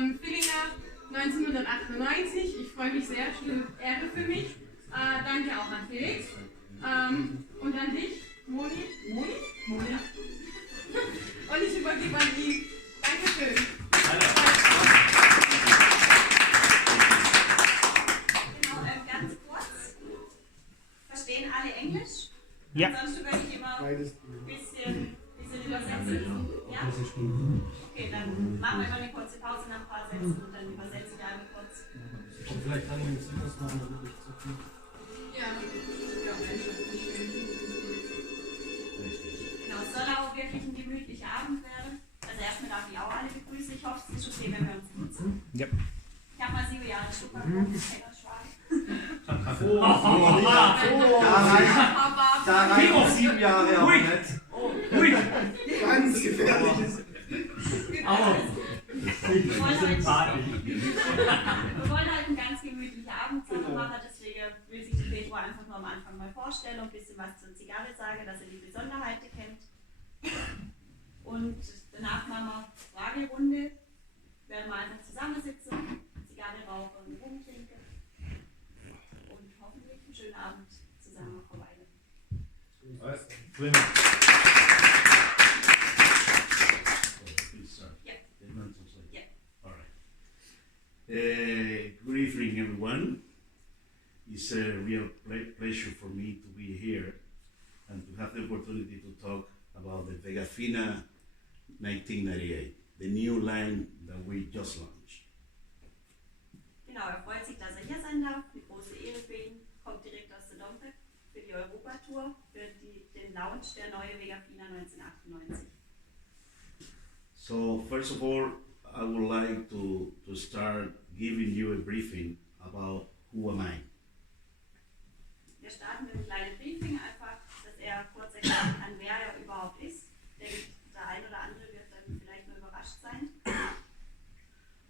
von Villinger 1998. Ich freue mich sehr, schöne Ehre für mich. Danke auch an Felix. Und an dich, Moni. Ja. Und ich übergebe an ihn. Dankeschön. Genau, ganz kurz. Verstehen alle Englisch? Ja. Ansonsten würde ich immer ein bisschen übersetzen. Ja? Okay, dann machen wir mal eine kurze Pause nach ein paar Sätzen und dann übersetzen wir einmal kurz. Und vielleicht kann ich das noch mal wirklich zu viel. Ja, Genau, es soll auch wirklich ein gemütlicher Abend werden. Also erstmal darf ich auch alle begrüßen. Ich hoffe, es ist okay, wenn wir uns duzen. Ja. Ich habe mal 7 Jahre Schnuppern gemacht, das kennt das Schwaben. Da reicht noch 7 Jahre, aber nicht. Ui. Ganz gefährliches. Wir wollen halt einen ganz gemütlichen Abend zusammen machen, deswegen will sich der Pedro einfach nur am Anfang mal vorstellen und ein bisschen was zur Zigarre sagen, dass er die Besonderheiten kennt. Und danach machen wir Fragerunde, werden wir einfach zusammensitzen, Zigarre rauchen und rumtrinken und hoffentlich einen schönen Abend zusammen verweilen. Good evening, everyone. It's a real pleasure for me to be here and to have the opportunity to talk about the VegaFina 1998, the new line that we just launched. Genau, freut sich, dass hier sein darf. Die große Ehre für ihn, kommt direkt aus der Dompe für die Europatour, für den Launch der neue VegaFina 1998. So, first of all, I would like to start giving you a briefing about who am I. Wir starten mit einem kleinen Briefing, einfach, dass er kurz erklärt, an wer er überhaupt ist. Ich denke, der ein oder andere wird dann vielleicht nur überrascht sein.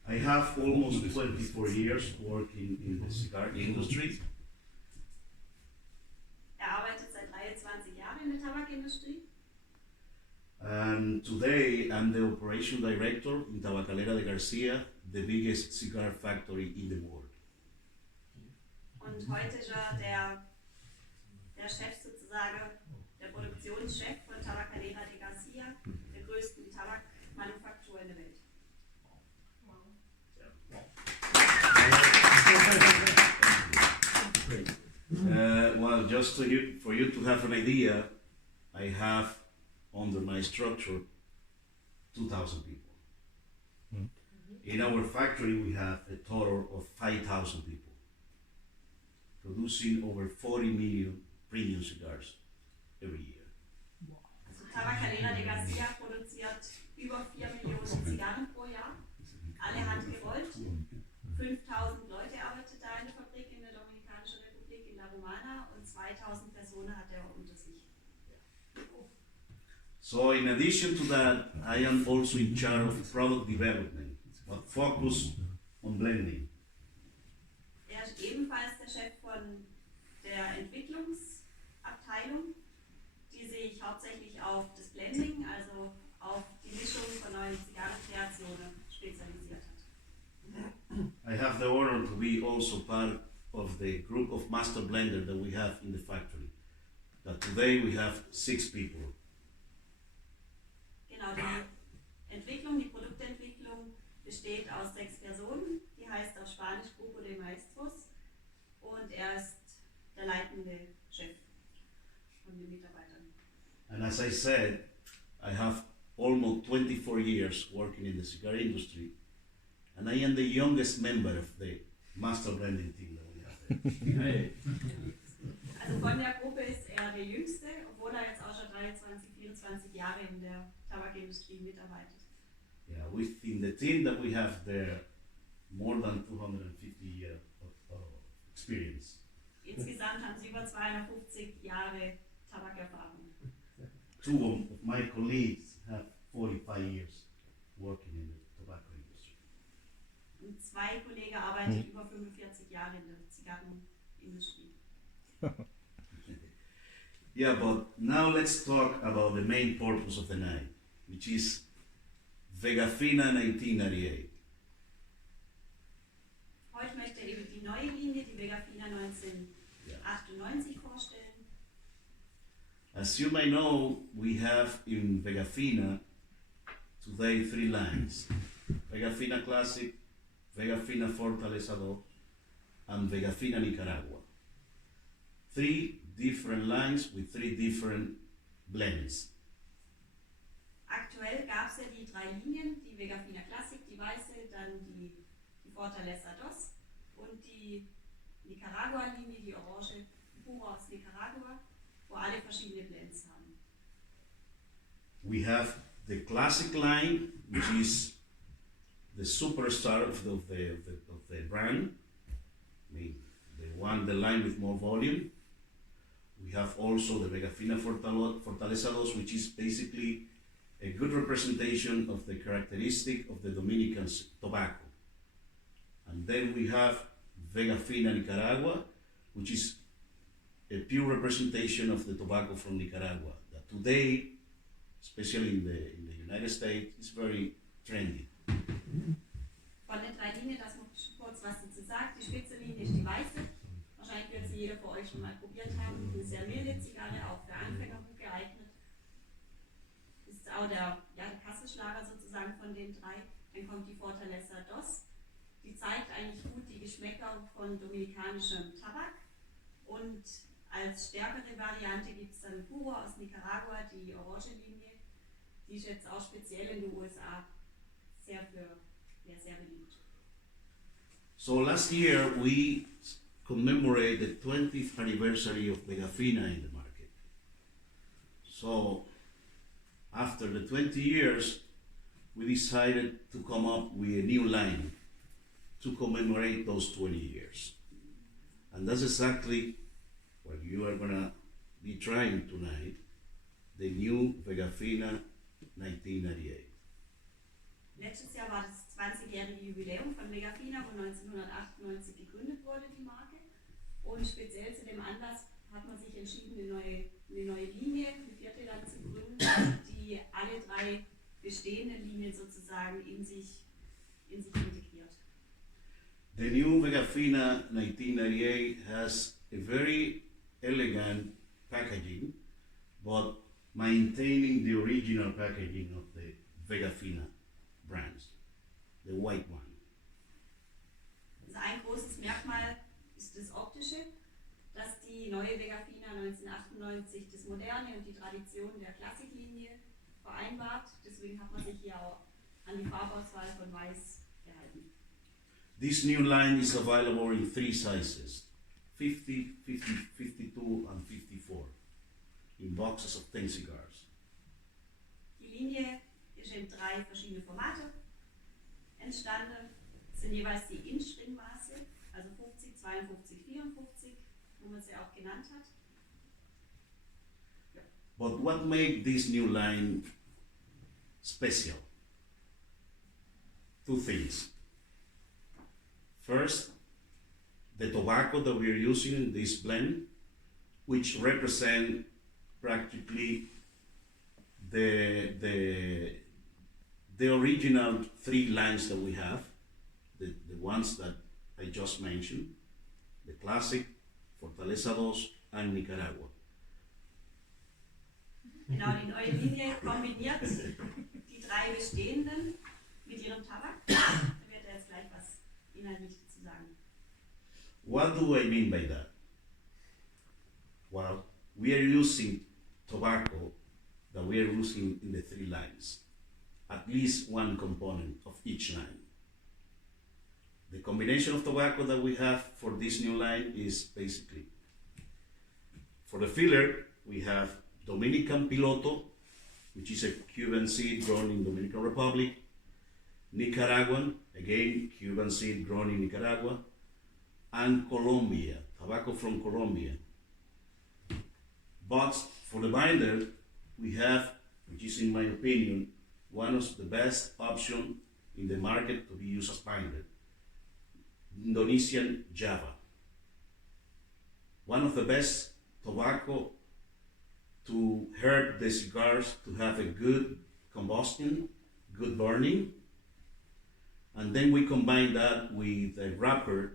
I have almost 24 years working in the cigar industry. Er arbeitet seit 23 Jahren in der Tabakindustrie. And today I'm the operation director in Tabakwaren de Garcia, the biggest cigar factory in the world. Und heute ist er der Chef sozusagen, der Produktionschef von Tabakwaren de Garcia, der größten Tabakmanufaktur in der Welt. Well, just for you to have an idea, I have under my structure 2,000 people. In our factory we have a total of 5,000 people, producing over 40 million premium cigars every year. Also Tabakwaren de Garcia produziert über 4 Millionen Zigarren pro Jahr, alle handgerollt. 5.000 Leute arbeitet da in der Fabrik in der Dominikanischen Republik, in der Romana, und 2.000 Personen hat er unter sich. So in addition to that, I am also in charge of product development, but focus on blending. Er ist ebenfalls der Chef von der Entwicklungsabteilung, die sich hauptsächlich auf das Blending, also auf die Mischung von neuen Zigarrenkreationen spezialisiert hat. I have the honor to be also part of the group of master blenders that we have in the factory. That today we have 6 people. Genau, die Entwicklung, die Produktentwicklung besteht aus 6 Personen. Die heißt auf Spanisch Grupo de Maestros und er ist der leitende Chef von den Mitarbeitern. And as I said, I have almost 24 years working in the cigar industry, and I am the youngest member of the master blending team that we have. Also von der Gruppe ist er der Jüngste, obwohl er jetzt auch schon 23, 24 Jahre in der Tabakindustrie mitarbeitet. Yeah, within the team that we have there, more than 250 years of experience. Insgesamt haben sie über 250 Jahre Tabakerfahrung. 2 of my colleagues have 45 years working in the tobacco industry. Und 2 Kollegen arbeiten über 45 Jahre in der Zigarrenindustrie. Yeah, but now let's talk about the main purpose of the night, which is VegaFina 1998. 98 vorstellen. As you may know, we have in VegaFina today 3 lines. VegaFina Classic, VegaFina Fortaleza 2, and VegaFina Nicaragua. 3 different lines with 3 different blends. Aktuell gab es ja die 3 Linien, die VegaFina Classic, die weiße, dann die Fortaleza 2 und die Nicaragua-Linie, die orange, pure aus Nicaragua, wo alle verschiedene Blends haben. We have the classic line, which is the superstar of the brand, I mean, the line with more volume. We have also the VegaFina Fortaleza 2, which is basically a good representation of the characteristic of the Dominican tobacco. And then we have VegaFina Nicaragua, which is a pure representation of the tobacco from Nicaragua, that today, especially in the United States, is very trendy. Von den 3 Linien, das muss ich kurz was dazu sagen. Die Spitzenlinie ist die weiße. Wahrscheinlich wird sie jeder von euch schon mal probiert haben. Eine sehr milde Zigarre, auch für Anfänger gut geeignet. Ist auch der Kassenschlager sozusagen von den 3. Dann kommt die Fortaleza 2. Die zeigt eigentlich gut die Geschmäcker von dominikanischem Tabak. Und als stärkere Variante gibt es dann Puro aus Nicaragua, die orange Linie. Die ist jetzt auch speziell in den USA sehr beliebt. So last year we commemorate the 20th anniversary of VegaFina in the market. So after the 20 years, we decided to come up with a new line to commemorate those 20 years. And that's exactly what you are gonna be trying tonight, the new VegaFina 1998. Letztes Jahr war das 20-jährige Jubiläum von VegaFina, wo 1998 gegründet wurde, die Marke. Und speziell zu dem Anlass hat man sich entschieden, eine neue Linie, eine 4. dann zu gründen, die alle 3 bestehenden Linien sozusagen in sich integriert. The new VegaFina 1998 has a very elegant packaging, but maintaining the original packaging of the VegaFina brands, the white one. Also ein großes Merkmal ist das Optische, dass die neue VegaFina 1998 das Moderne und die Tradition der Klassiklinie vereinbart. Deswegen hat man sich hier auch an die Farbauswahl von Weiß gehalten. This new line is available in 3 sizes, 50, 50, 52 and 54, in boxes of 10 cigars. Die Linie ist in 3 verschiedene Formate entstanden. Das sind jeweils die Inch-Ringmaße, also 50, 52, 54, wo man sie auch genannt hat. But what makes this new line special? 2 things. First, the tobacco that we are using in this blend, which represent practically the original 3 lines that we have, the ones that I just mentioned, the Classic, Fortaleza 2 and Nicaragua. Genau, die neue Linie kombiniert die 3 bestehenden mit ihrem Tabak. Da wird er jetzt gleich was inhaltlich dazu sagen. What do I mean by that? Well, we are using tobacco that we are using in the 3 lines, at least one component of each line. The combination of tobacco that we have for this new line is basically, for the filler, we have Dominican Piloto, which is a Cuban seed grown in Dominican Republic, Nicaraguan, again, Cuban seed grown in Nicaragua, and Colombia, tobacco from Colombia. But for the binder, we have, which is in my opinion, one of the best options in the market to be used as binder, Indonesian Java. One of the best tobacco to hurt the cigars, to have a good combustion, good burning. And then we combine that with a wrapper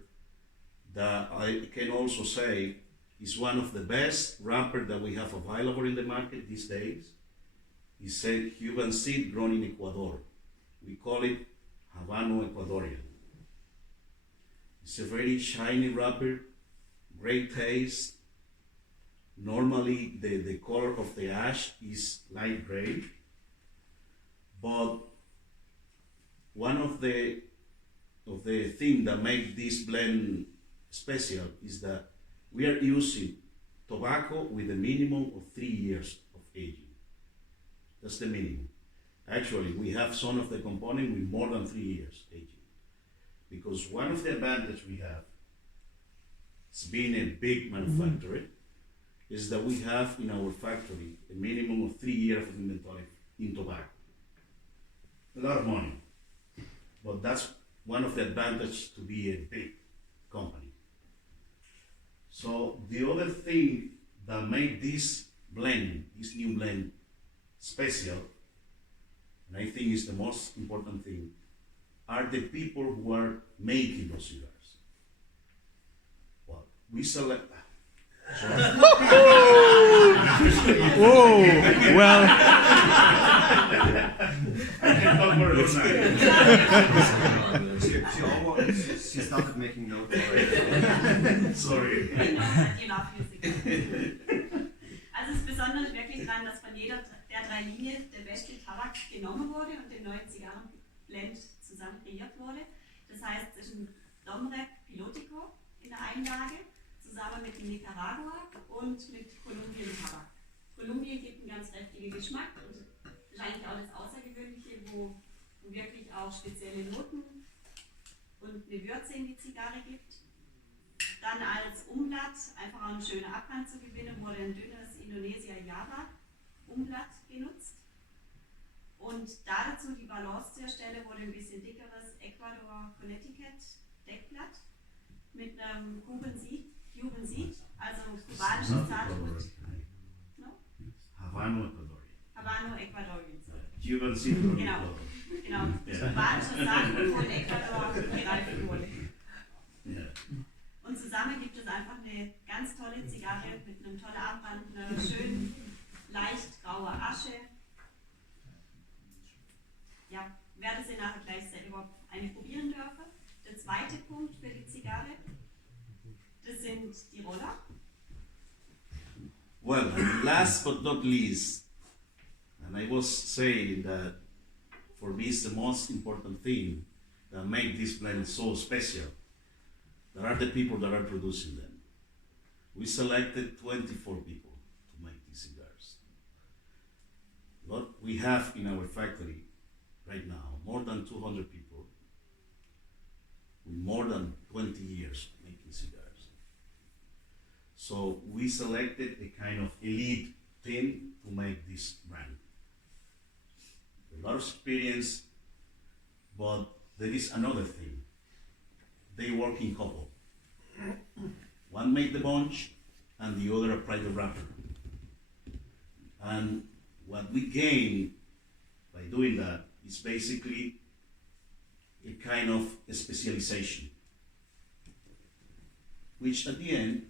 that I can also say It's one of the best wrappers that we have available in the market these days. It's a Cuban seed grown in Ecuador. We call it Habano Ecuadorian. It's a very shiny wrapper, great taste. Normally the color of the ash is light gray, but one of the things that make this blend special is that we are using tobacco with a minimum of 3 years of aging. That's the minimum. Actually, we have some of the component with more than 3 years aging. Because one of the advantages we have, as being a big manufacturer, is that we have in our factory a minimum of 3 years of inventory in tobacco. A lot of money. But that's one of the advantages to be a big company. So the other thing that made this blend, this new blend, special, and I think is the most important thing, are the people who are making those cigars. Well, we select. Whoa! Well, I can talk for a long time. She started making notes already. Sorry. Also es ist besonders wirklich daran, dass von jeder der 3 Linien der beste Tabak genommen wurde und dem neuen Zigarrenblend zusammen kreiert wurde. Das heißt, es ist ein Domrep Pilotico in der Einlage, zusammen mit Nicaragua und mit Kolumbien Tabak. Kolumbien gibt einen ganz kräftigen Geschmack und das ist eigentlich auch das Außergewöhnliche, wo wirklich auch spezielle Noten und eine Würze in die Zigarre gibt. Dann als Umblatt einfach auch einen schönen Abgang zu gewinnen, wurde ein dünnes Indonesia Java Umblatt genutzt. Und dazu die Balance zu erstellen, wurde ein bisschen dickeres Ecuador Connecticut Deckblatt mit einem Cuban Seed, also kubanisches Saatgut. No? Habano Ecuadorian. Habano Ecuadorian. Cuban seed. Genau. Kubanisches Saatgut, wo in Ecuador gereift wurde. Yeah. Und zusammen gibt es einfach eine ganz tolle Zigarre mit einem tollen Armband, einer schön leicht grauer Asche. Ja, werde sie nachher gleich selber eine probieren dürfen. Der zweite Punkt für die Zigarre, das sind die Roller. Well, last but not least, and I was saying that for me it's the most important thing that make this blend so special. There are the people that are producing them. We selected 24 people to make these cigars. What we have in our factory right now, more than 200 people with more than 20 years making cigars. So we selected a kind of elite team to make this brand. A lot of experience, but there is another thing. They work in couple. One made the bunch and the other applied the wrapper. And what we gain by doing that is basically a kind of a specialization, which at the end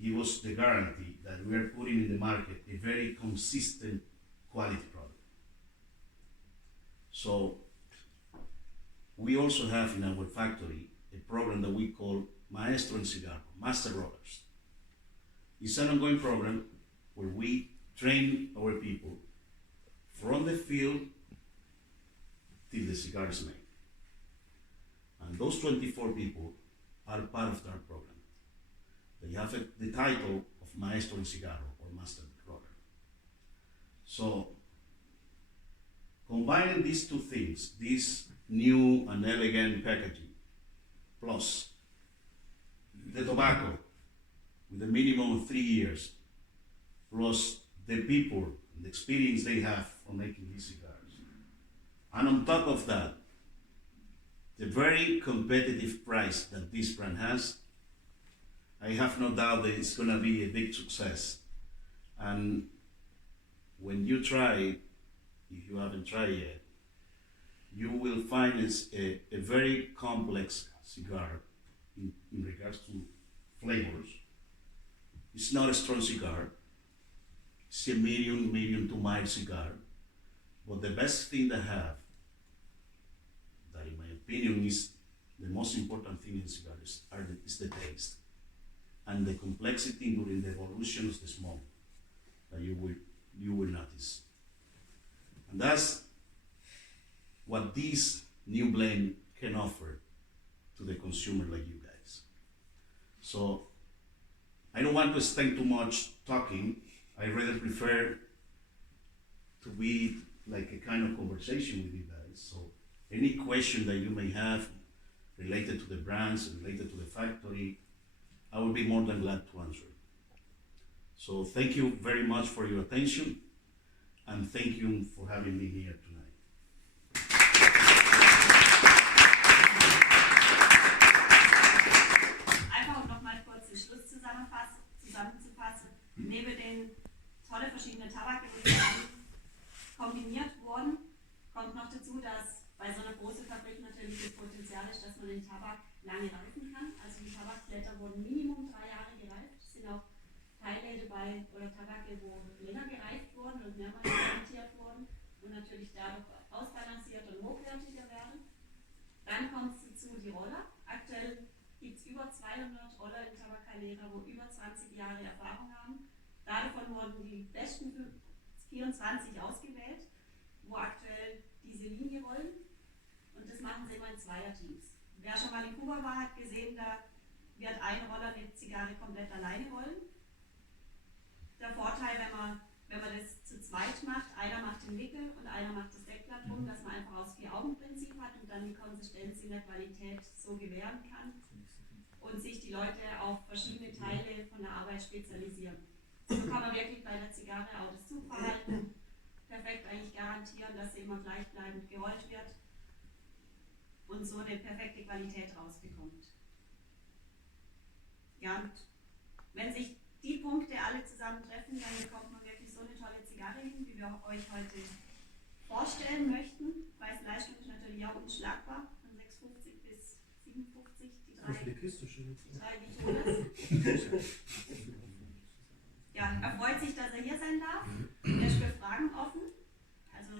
give us the guarantee that we are putting in the market a very consistent quality product. So we also have in our factory a program that we call Maestro en Cigarro, Master Rollers. It's an ongoing program where we train our people from the field till the cigar is made. And those 24 people are part of that program. They have the title of Maestro en Cigarro or Master Roller. So combining these two things, this new and elegant packaging, plus the tobacco with a minimum of 3 years, plus the people and the experience they have for making these cigars. And on top of that, the very competitive price that this brand has, I have no doubt that it's going to be a big success. And when you try it, if you haven't tried yet, you will find it's a very complex cigar in regards to flavors, It's not a strong cigar. It's a medium to mild cigar. But the best thing they have, that in my opinion is the most important thing in cigars, is the taste and the complexity during the evolution of the smoke that you will notice. And that's what this new blend can offer to the consumer like you guys. So I don't want to spend too much talking. I rather prefer to be like a kind of conversation with you guys. So any question that you may have related to the brands, related to the factory, I will be more than glad to answer. So thank you very much for your attention, and thank you for having me here tonight. Einfach um nochmal kurz den Schluss zusammenzufassen. Neben den tolle verschiedenen Tabakgeräten kombiniert wurden, kommt noch dazu, dass bei so einer großen Fabrik natürlich das Potenzial ist, dass man den Tabak lange reifen kann. Also die Tabakblätter wurden Minimum 3 Jahre gereift. Es sind auch Teile dabei oder Tabake, wo länger gereift wurden und mehrmals fermentiert wurden und natürlich dadurch ausbalanciert und hochwertiger werden. Dann kommt es dazu die Roller. Aktuell gibt es über 200 Roller in Tabakalera, wo über 20 Jahre Erfahrung haben. Davon wurden die besten 24 ausgewählt, wo aktuell diese Linie rollen. Und das machen sie immer in Zweierteams. Wer schon mal in Kuba war, hat gesehen, da wird ein Roller eine Zigarre komplett alleine rollen. Der Vorteil, wenn man das zu zweit macht, einer macht den Wickel und einer macht das Deckblatt rum, dass man einfach aus 4-Augen-Prinzip hat und dann die Konsistenz in der Qualität so gewähren kann und sich die Leute auf verschiedene Teile von der Arbeit spezialisieren. So kann man wirklich bei der Zigarre auch das Zugverhalten perfekt eigentlich garantieren, dass sie immer gleichbleibend gerollt wird und so eine perfekte Qualität rausbekommt. Ja, und wenn sich die Punkte alle zusammentreffen, dann bekommt man wirklich so eine tolle Zigarre hin, wie wir euch heute vorstellen möchten. Preis-Leistung ist natürlich auch unschlagbar, von 6,50 bis 57, die drei Vitolas. Ja, er freut sich, dass er hier sein darf. Er ist für Fragen offen, also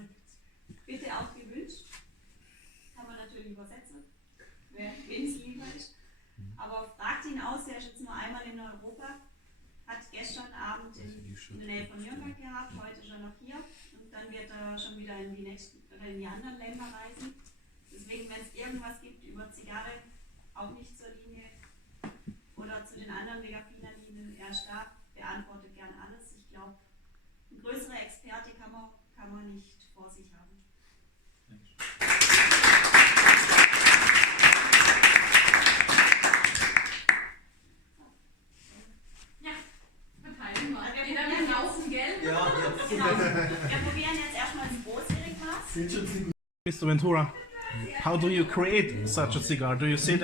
bitte auch gewünscht. Kann man natürlich übersetzen, wenn es lieber ist. Aber fragt ihn aus, er ist jetzt nur einmal in Europa, hat gestern Abend in der Nähe von Nürnberg gehabt, heute schon noch hier und dann wird er schon wieder in die anderen Länder reisen. Deswegen, wenn es irgendwas gibt über Zigarre, auch nicht zur Linie oder zu den anderen VegaFina-Linien, er ist da, beantwortet gern alles. Ich glaube, ein größerer Experte kann man nicht vor sich haben. Genau. Wir probieren jetzt erstmal das große Glas. Mr. Ventura, how do you create such a cigar? Do you sit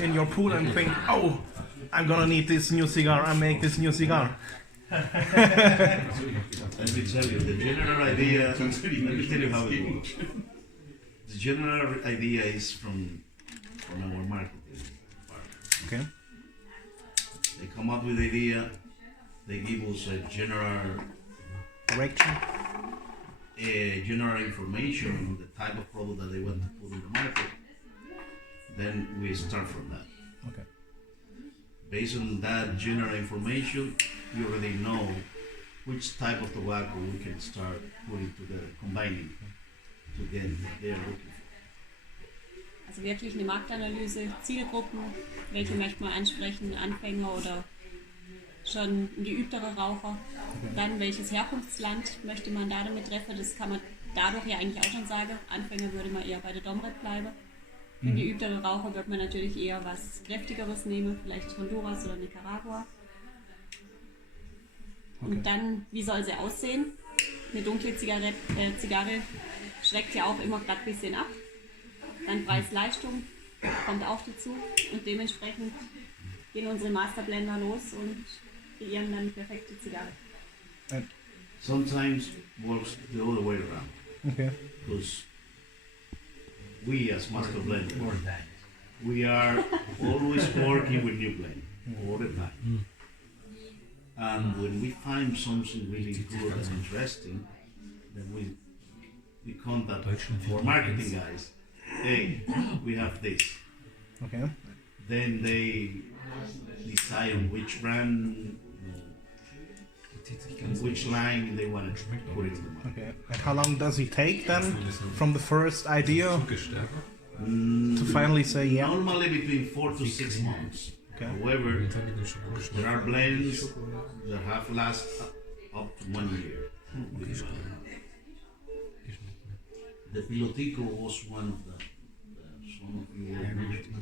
in your pool and think, oh, I'm gonna need this new cigar, I make this new cigar? Let me tell you, the general idea, let me tell you how it works. The general idea is from our marketing department. Okay. They come up with the idea, they give us a general Direction. General information on the type of product that they want to put in the market. Then we start from that. Okay. Based on that general information, you already know which type of tobacco we can start putting together, combining to get what they are looking for. Also wirklich eine Marktanalyse, Zielgruppen, welche möchte man ansprechen, Anfänger oder schon ein geübterer Raucher. Dann welches Herkunftsland möchte man da damit treffen, das kann man dadurch ja eigentlich auch schon sagen. Anfänger würde man eher bei der Domrep bleiben. Ein geübterer Raucher wird man natürlich eher was Kräftigeres nehmen, vielleicht Honduras oder Nicaragua. Und dann, wie soll sie aussehen? Eine dunkle Zigarre schreckt ja auch immer gerade ein bisschen ab. Dann Preis-Leistung kommt auch dazu und dementsprechend gehen unsere Masterblender los und kreieren dann die perfekte Zigarre. Sometimes works the other way around. Okay. Because we as master blenders, we are always working with new blend all the time. And when we find something really good and interesting, then we contact our marketing guys. Hey, we have this. Okay. Then they decide on which brand, which line they want to put it in the market. Okay. And how long does it take then from the first idea to finally say yeah? Normally between 4 to 6 months. Okay. However, there are blends that have last up to 1 year. The Pilotico was one of the some of you mentioned.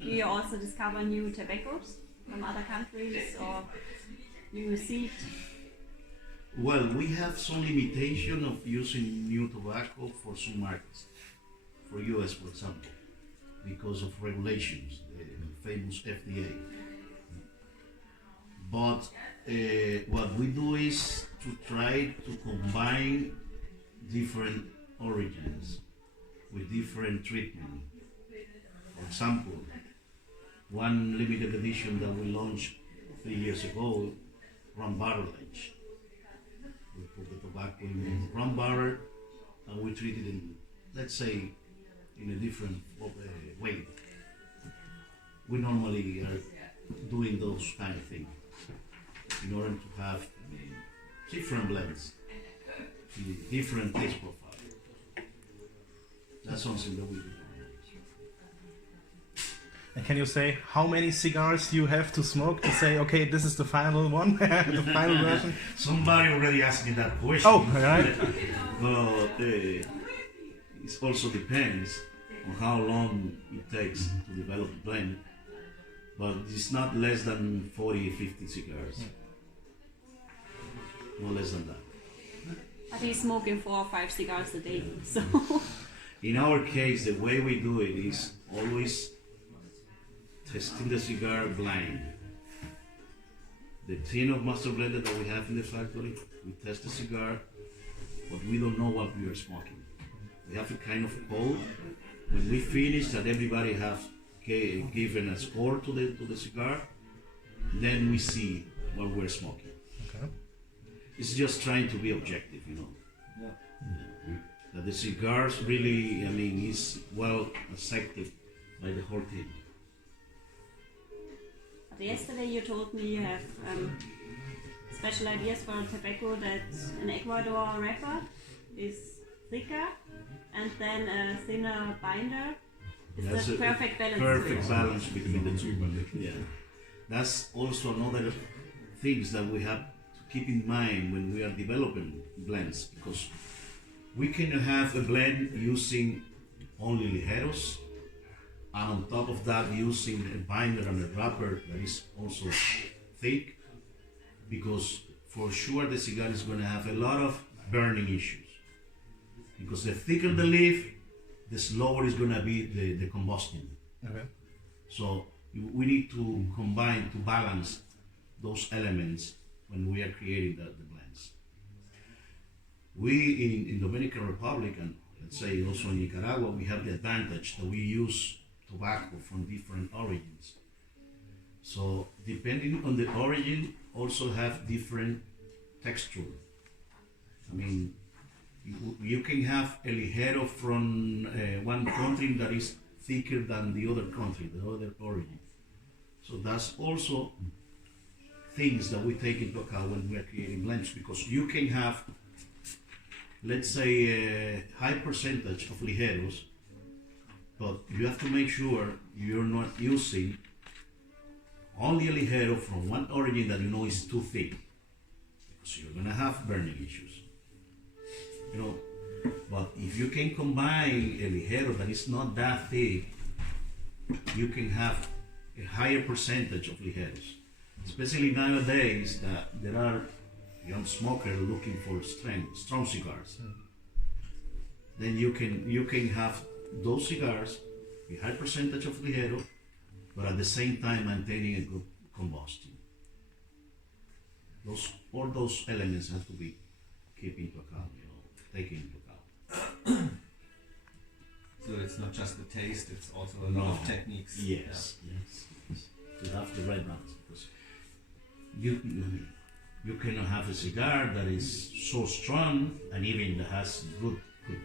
Do you also discover new tobaccos from other countries or new seed? Well, we have some limitation of using new tobacco for some markets, for US for example, because of regulations, the famous FDA. But what we do is to try to combine different origins with different treatment. For example, one limited edition that we launched 3 years ago, rum barrel age. We put the tobacco in rum barrel and we treat it in, let's say, in a different way. We normally are doing those kind of things in order to have different blends, different taste profile. That's something that we do. And can you say how many cigars you have to smoke to say, okay, this is the final one, the final version? Somebody already asked me that question. Oh, right. But it also depends on how long it takes to develop a blend. But it's not less than 40, 50 cigars. No less than that. But he's smoking 4 or 5 cigars a day, so... In our case, the way we do it is always testing the cigar blind. The tin of master blender that we have in the factory, we test the cigar, but we don't know what we are smoking. We have a kind of code. When we finish, that everybody has given a score to the cigar, then we see what we're smoking. Okay. It's just trying to be objective, you know. Yeah. That the cigars really, I mean, is well accepted by the whole team. But yesterday you told me you have special ideas for tobacco, that an Ecuador wrapper is thicker and then a thinner binder. Is the perfect balance? Perfect balance between the two. Yeah. That's also another things that we have to keep in mind when we are developing blends, because we can have a blend using only ligeros, and on top of that using a binder and a wrapper that is also thick, because for sure the cigar is going to have a lot of burning issues. Because the thicker the leaf, the slower is going to be the combustion. Okay. So we need to combine, to balance those elements when we are creating the blends. We in Dominican Republic, and let's say also in Nicaragua, we have the advantage that we use tobacco from different origins. So depending on the origin, also have different texture. I mean, you can have a ligero from one country that is thicker than the other country, the other origin. So that's also things that we take into account when we are creating blends, because you can have, let's say, a high percentage of ligeros, but you have to make sure you're not using only a ligero from one origin that you know is too thick, because you're gonna have burning issues. You know, but if you can combine a ligero that is not that thick, you can have a higher percentage of ligeros. Especially nowadays that there are young smokers looking for strong cigars. Then you can have those cigars with high percentage of ligero, but at the same time maintaining a good combustion. All those elements have to be kept into account, taken into account. So it's not just the taste, it's also a lot of techniques. Yes, yes. you cannot have a cigar that is so strong and even that has good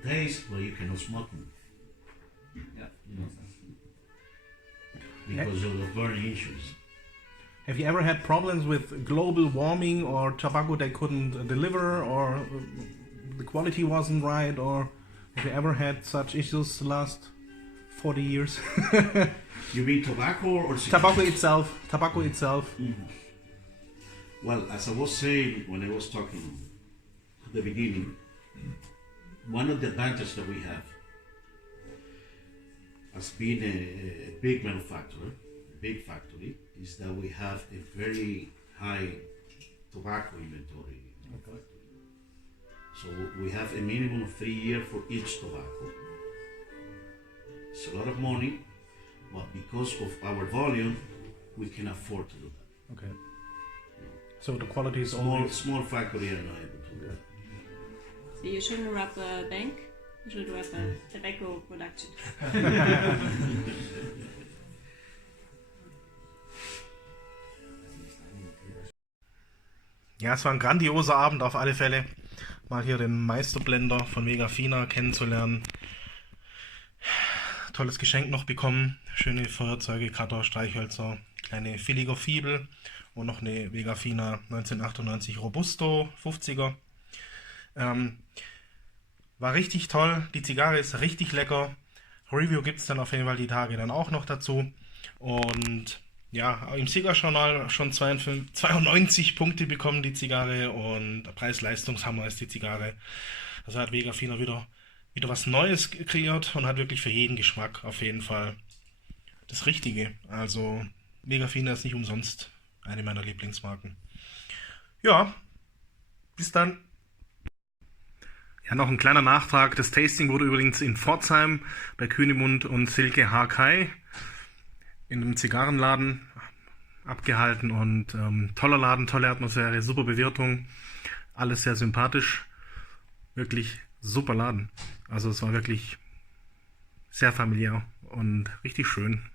taste, but you cannot smoke them. Ja. Because of the burning issues. Have you ever had problems with global warming or tobacco they couldn't deliver, or the quality wasn't right, or have you ever had such issues the last 40 years? You mean tobacco or cigars? Tobacco itself. Mhm. Well, as I was saying when I was talking at the beginning, one of the advantages that we have as being a big manufacturer, a big factory, is that we have a very high tobacco inventory in our factory. So we have a minimum of 3 years for each tobacco. It's a lot of money, but because of our volume, we can afford to do that. Okay. So the quality is Small factory are not able to do that. So you shouldn't rob a bank, you should rob a tobacco production. Ja, es war ein grandioser Abend auf alle Fälle. Mal hier den Meisterblender von VegaFina kennenzulernen. Tolles Geschenk noch bekommen. Schöne Feuerzeuge, Cutter, Streichhölzer, kleine Filiger-Fibel und noch eine VegaFina 1998 Robusto 50er. War richtig toll. Die Zigarre ist richtig lecker. Review gibt es dann auf jeden Fall die Tage dann auch noch dazu. Und ja, im Zigarrenjournal schon 92 Punkte bekommen die Zigarre, und Preis-Leistungshammer ist die Zigarre. Also hat VegaFina wieder was Neues kreiert und hat wirklich für jeden Geschmack auf jeden Fall das Richtige. Also VegaFina ist nicht umsonst eine meiner Lieblingsmarken. Ja, bis dann. Ja, noch ein kleiner Nachtrag. Das Tasting wurde übrigens in Pforzheim bei Kühnemund und Silke Harkai in einem Zigarrenladen abgehalten, und toller Laden, tolle Atmosphäre, super Bewirtung, alles sehr sympathisch, wirklich super Laden. Also es war wirklich sehr familiär und richtig schön.